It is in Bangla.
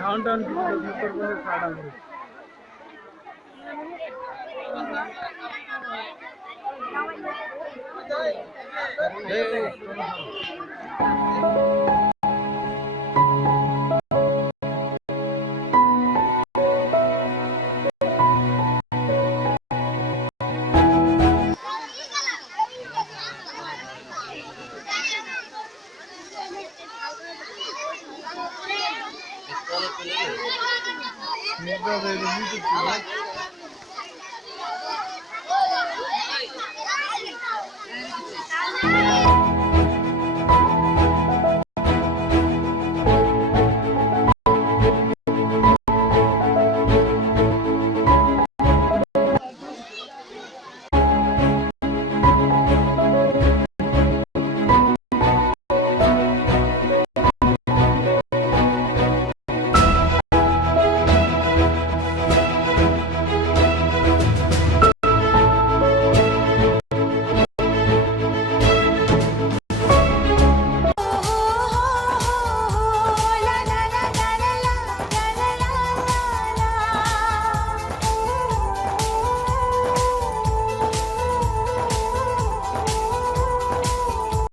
Count Hey, hey, hey. You've got it, you just like